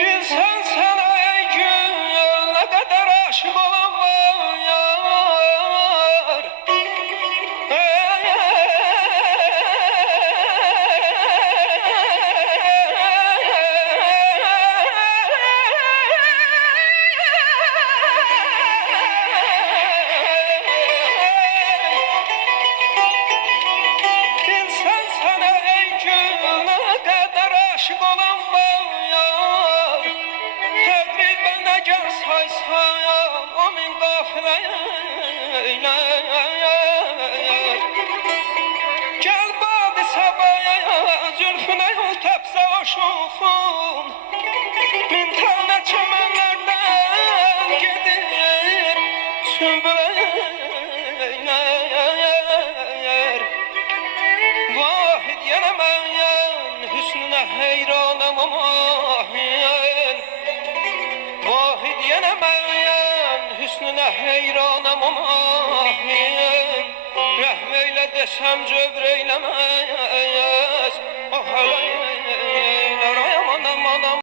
Bilsen sana ey gün ne kadar aşık olan var yar. Bilsen sana ey gün ne kadar aşık olan var yar. Təqribən əgər saysam o min qafilə eylər. Gəl badi səbaya zülfünə yol təpsə aşıqın. Min tənə çəmənlərdən gedir sümbülə eylər. Vahid yenə məyyən hüsnünə heyranəm amahiyən. Vahid yenə məyyən hüsnünə heyranəm amahiyən. Rəhm eylə desəm cövr eyləməz. Ah hələ